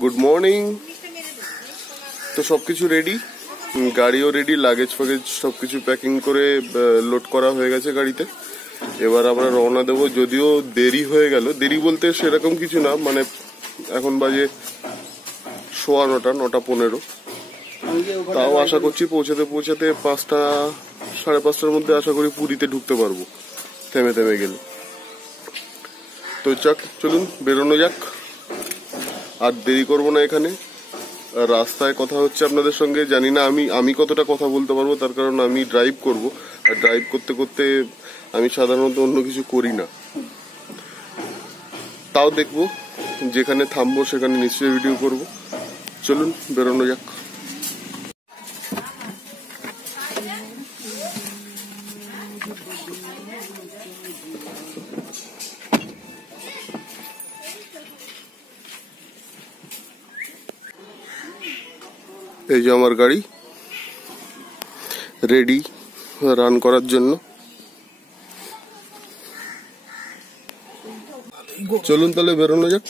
Good morning. তো সবকিছু ready, গাড়িও রেডি, লাগেজ ফাগেজ সবকিছু প্যাকিং করে লোড করা হয়ে গেছে গাড়িতে। এবার আমরা রওনা দেবো। যদিও দেরি হয়ে গেল, দেরি বলতে সেরকম কিছু না, মানে এখন বাজে 9:15, তাও আশা করছি পৌঁছাতে 5টা 5:30টার মধ্যে আশা করি পুরীতে ঢুকতে পারবো থেমে গেলে। তো যাক, চলুন বেরোনো যাক, আর দেরি করবো না। এখানে রাস্তায় কথা হচ্ছে আপনাদের সঙ্গে, জানি না আমি কতটা কথা বলতে পারবো, তার কারণ আমি ড্রাইভ করব, আর ড্রাইভ করতে করতে আমি সাধারণত অন্য কিছু করি না। তাও দেখবো, যেখানে থামবো সেখানে নিশ্চয়ই ভিডিও করব। চলুন বেরোনো যাক। এই যে আমার গাড়ি রেডি রান করার জন্য। চলুন তাহলে বেরোনো যাক।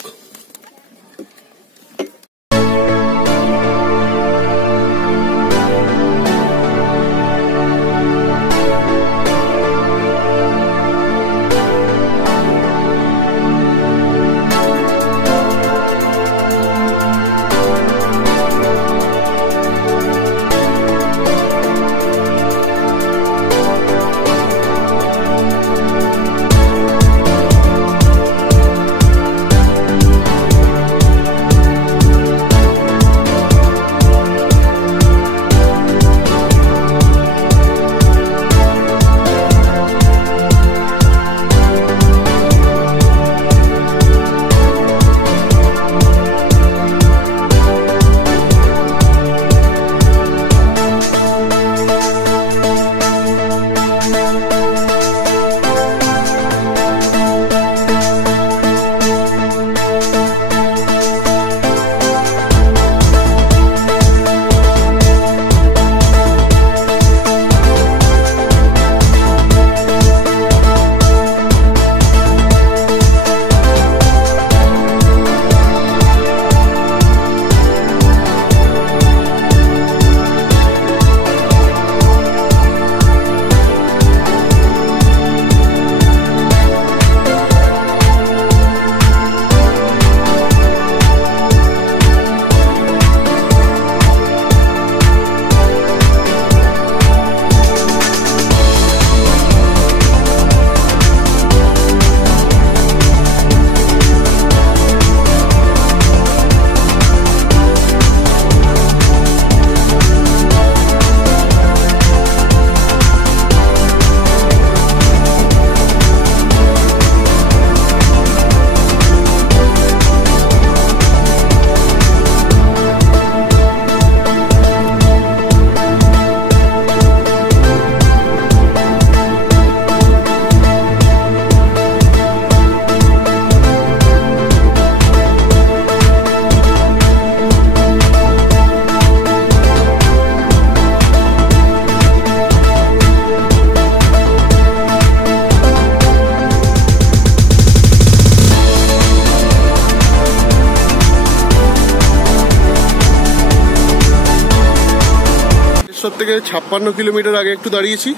থেকে 56 কিলোমিটার আগে একটু দাঁড়িয়েছি,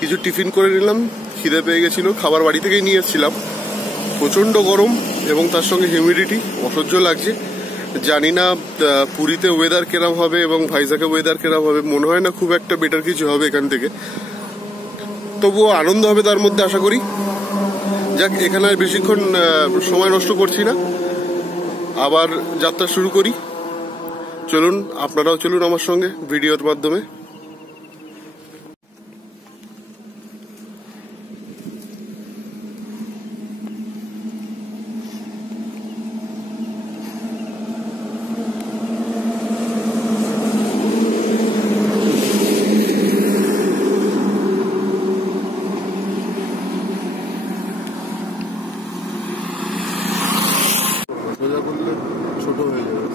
কিছু টিফিন করে নিলাম, খিদে পেয়ে গেছিল, খাবার বাড়ি থেকেই নিয়ে এসেছিলাম। প্রচন্ড গরম এবং তার সঙ্গে হিউমিডিটি, অসহ্য লাগছে। জানি না পুরীতে ওয়েদার কেরাম হবে এবং ভাইজাকে ওয়েদার কেরাম হবে, মনে হয় না খুব একটা বেটার কিছু হবে এখান থেকে, তবুও আনন্দ হবে তার মধ্যে আশা করি। যাক, এখানে আর বেশিক্ষণ সময় নষ্ট করছি না, আবার যাত্রা শুরু করি। চলুন, আপনারাও চলুন আমার সঙ্গে ভিডিওর মাধ্যমে। সোজা করলে ছোট হয়ে যাবে।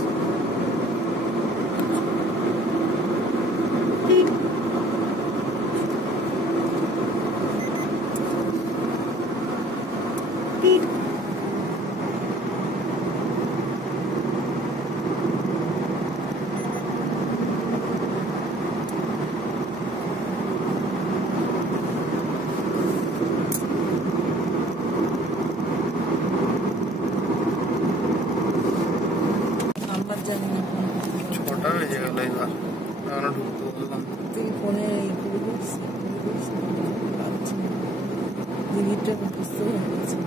বললাম তুই ফোনে দিদিরটা বুঝতে পারছি।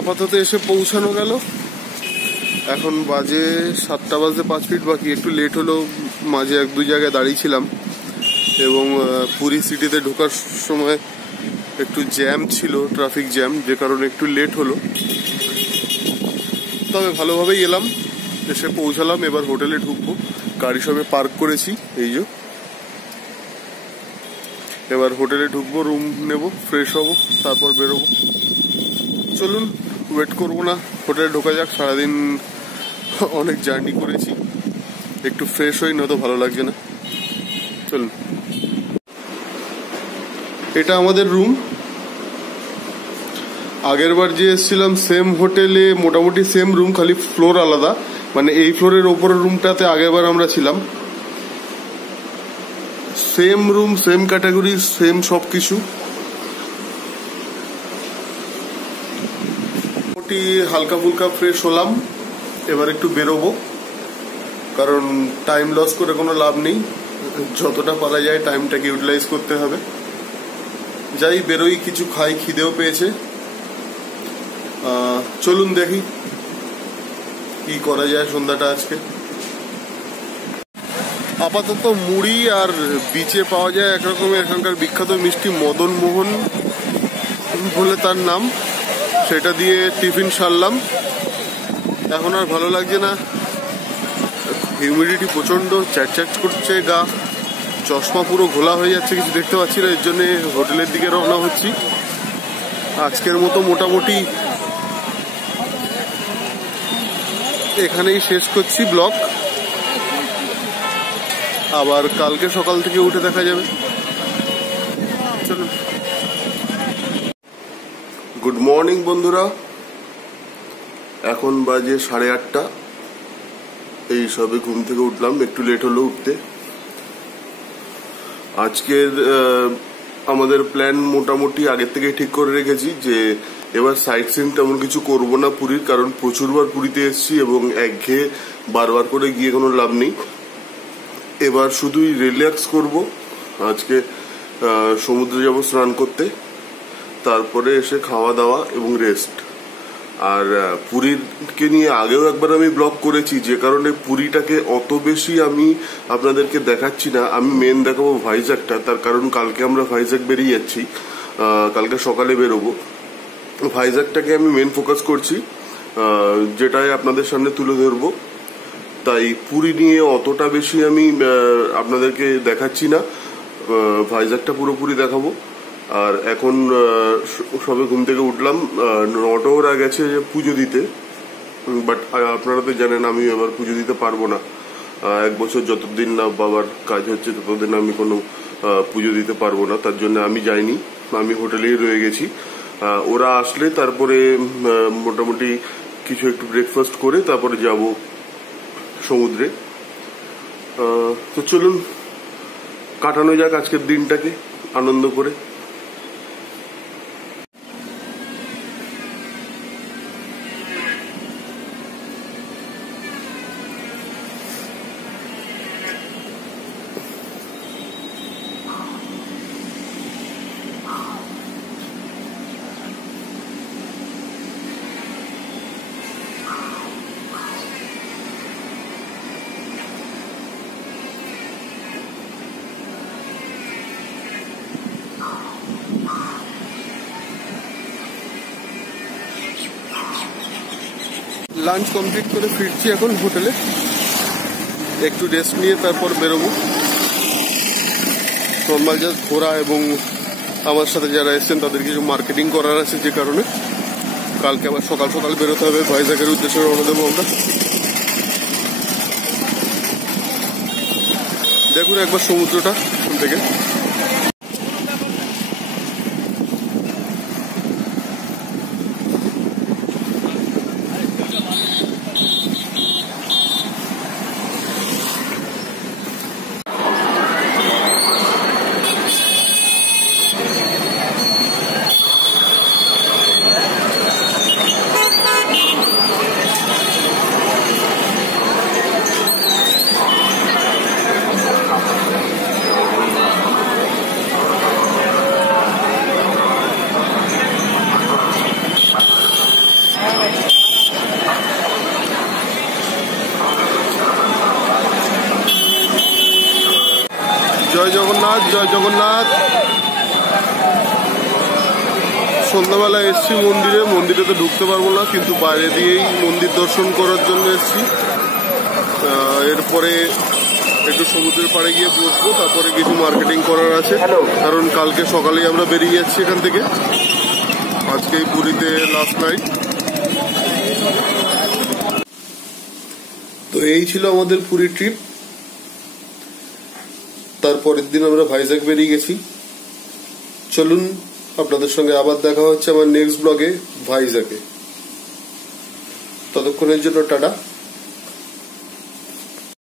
আপাতত এসে পৌঁছানো গেল। এখন বাজে 7টা বাজতে 5 মিনিট বাকি। একটু লেট হলো, মাঝে 1-2 জায়গায় দাঁড়িয়েছিলাম এবং পুরী সিটিতে ঢোকার সময় একটু জ্যাম ছিল, ট্রাফিক জ্যাম, যে কারণে একটু লেট হলো। তবে ভালোভাবেই এলাম, এসে পৌঁছালাম। এবার হোটেলে ঢুকবো, গাড়ি সবে পার্ক করেছি এই যে। এবার হোটেলে ঢুকবো, রুম নেব, ফ্রেশ হব, তারপর বেরোবো। চলুন, ওয়েট করবো না, হোটেলে ঢোকা যাক। সারাদিন অনেক জার্নি করেছি, একটু ফ্রেশ হই, না তো ভালো লাগছে না। চলুন, এটা আমাদের রুম। আগের বার যে এসেছিলাম সেম হোটেলে, মোটামুটি সেম রুম, খালি ফ্লোর আলাদা। মানে এই ফ্লোরের ওপরের রুমটাতে আগেরবার আমরা ছিলাম। Same room, same category, same সবকিছু। মোটামুটি হালকা ফুলকা ফ্রেশ হলাম। এবার একটু বেরোবো, কারণ টাইম লস করে কোনো লাভ নেই। যতটা পারা যায় টাইমটাকে ইউটিলাইজ করতে হবে। যাই, বেরোই, কিছু খাই, খিদেও পেয়েছে। চলুন দেখি কি করা যায় সন্ধ্যাটা আজকে। আপাতত মুড়ি আর বিচে পাওয়া যায় একরকমের এখানকার বিখ্যাত মিষ্টি, মদন মোহন বলে তার নাম। সেটা দিয়ে টিফিন সারলাম। এখন আর ভালো লাগছে না, হিউমিডিটি প্রচন্ড, চ্যাট করছে গা, চশমা পুরো ঘোলা হয়ে যাচ্ছে, কিছু দেখতে পাচ্ছি না। এর জন্য হোটেলের দিকে রওনা হচ্ছি। আজকের মতো মোটামুটি এখানেই শেষ করছি ব্লগ। আবার কালকে সকাল থেকে উঠে দেখা যাবে। চলুন, গুড মর্নিং বন্ধুরা। এখন বাজে 8:30। এই সবে ঘুম থেকে উঠলাম, একটু লেট হলো উঠতে। আজকের আমাদের প্ল্যান মোটামুটি আগের থেকে ঠিক করে রেখেছি যে এবার সাইট সিইং তেমন কিছু করবো না পুরীর, কারণ প্রচুরবার পুরীতে এসেছি এবং একঘেয়ে বারবার করে গিয়ে কোনো লাভ নেই। এবার শুধুই রিল্যাক্স করব। আজকে সমুদ্রে যাব স্নান করতে, তারপরে এসে খাওয়া দাওয়া এবং রেস্ট। আর পুরীকে নিয়ে আগেও একবার আমি ব্লগ করেছি, যে কারণে পুরীটাকে অত বেশি আমি আপনাদেরকে দেখাচ্ছি না। আমি মেন দেখাবো ভাইজ্যাকটা, তার কারণ কালকে আমরা ভাইজ্যাক বেরিয়ে যাচ্ছি, কালকে সকালে বেরোবো। ভাইজ্যাকটাকে আমি মেন ফোকাস করছি, যেটাই আপনাদের সামনে তুলে ধরবো। তাই পুরী নিয়ে অতটা বেশি আমি আপনাদেরকে দেখাচ্ছি না, ভাইজ্যাকটা পুরোপুরি দেখাবো। আর এখন সবে ঘুম থেকে উঠলাম, 9টা ওরা গেছে পুজো দিতে। বাট আপনারা তো জানেন আমি এবার পুজো দিতে পারবো না। 1 বছর যতদিন না বাবার কাজ হচ্ছে ততদিন আমি কোনো পুজো দিতে পারবো না, তার জন্য আমি যাইনি, আমি হোটেলেই রয়ে গেছি। ওরা আসলে তারপরে মোটামুটি কিছু একটু ব্রেকফাস্ট করে তারপরে যাব সমুদ্রে। তো চলুন কাটানো যাক আজকের দিনটাকে আনন্দ করে। লাঞ্চ কমপ্লিট করে ফিরছি এখন হোটেলে, একটু রেস্ট নিয়ে তারপর বেরোবো। নর্মাল জাস্ট ঘোরা এবং আমার সাথে যারা এসেছেন তাদের কিছু মার্কেটিং করার আছে, যে কারণে কালকে আবার সকাল সকাল বেরোতে হবে। ভাইজ্যাগের উদ্দেশ্যে রওনা দেবো আমরা। দেখুন একবার সমুদ্রটা এখান থেকে। জয় জগন্নাথ, জয় জগন্নাথ। সন্ধ্যাবেলা এসছি মন্দিরে, মন্দিরে তো ঢুকতে পারবো না, কিন্তু বাইরে দিয়েই মন্দির দর্শন করার জন্য এসছি। এরপরে একটু সমুদ্রের পাড়ে গিয়ে বসবো, তারপরে কিছু মার্কেটিং করার আছে, কারণ কালকে সকালেই আমরা বেরিয়ে যাচ্ছি এখান থেকে। আজকেই পুরীতে লাস্ট নাইট। তো এই ছিল আমাদের পুরী ট্রিপ। তারপরের দিন আমরা ভাইজ্যাগ বেরিয়ে গেছি। চলুন আপনাদের সঙ্গে আবার দেখা হচ্ছে আমার নেক্সট ব্লগে ভাইজ্যাগে। ততক্ষণের জন্য টাটা।